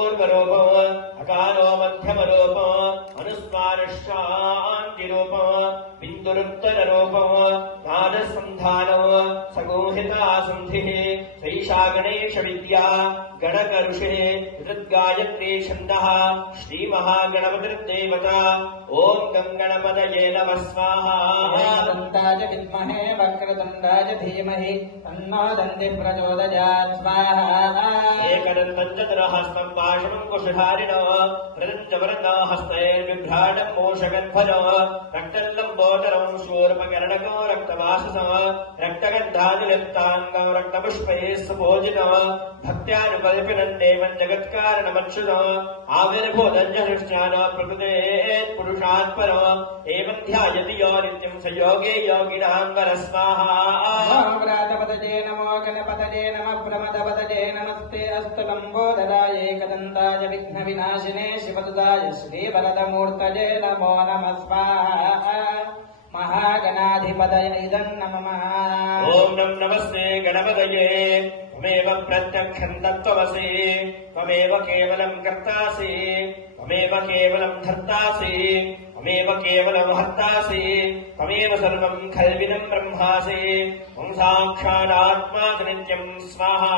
पूर्वरूप अकारो मध्यमरूप अनुस्वारशान्तिरूप बिन्दुरुत्तररूप नादसन्धानो सगोहिता सन्धिः सैषा गणेशविद्या गणकऋषिः ऋद्गायत्री छन्दः श्रीमहागणपतिर्देवता ॐ गं गणपतये नमः स्वाहा। एकदन्ताय विद्महे वक्रतुण्डाय धीमहि तन्नो दन्तिः प्रचोदयात् स्वाहा। एकदन्तं चतुरहस्तं पाशमङ्कुशधारिणो प्रदञ्चवरदो हस्तैर्बिभ्राणं मूषगन्धरो रक्तल्लम्बोदरं शूर्पकर्णको रक्तवाससो रक्तगन्धादिलिप्ताङ्गं रक्तपुष्पैः सुपूजितो भक्त्यानुकल्पिनं देवं जगत्कारणमच्युतो आविर्भूतञ्जहृष्टानो प्रकृतेः पुरुषात् परो एवं ध्यायति यो नित्यं स योगे योगिनां वरः स्वाहा। व्रातपतये नमो गणपतये नमः प्रमदपतये नमस्ते अस्तु लम्बोदराय एकदन्ताय विघ्नविनाशिने शिवदुताय श्रीवरदमूर्तये नमो नमः स्वाहा। महागणाधिपतये इदं नमः। ॐ नमस्ते गणपतये त्वमेव प्रत्यक्षं तत्त्वमसि त्वमेव केवलं कर्तासि त्वमेव केवलं धर्तासि त्वमेव केवलं हर्तासि त्वमेव सर्वं खल्विदं ब्रह्मासि त्वं साक्षादात्मा नित्यं स्वाहा।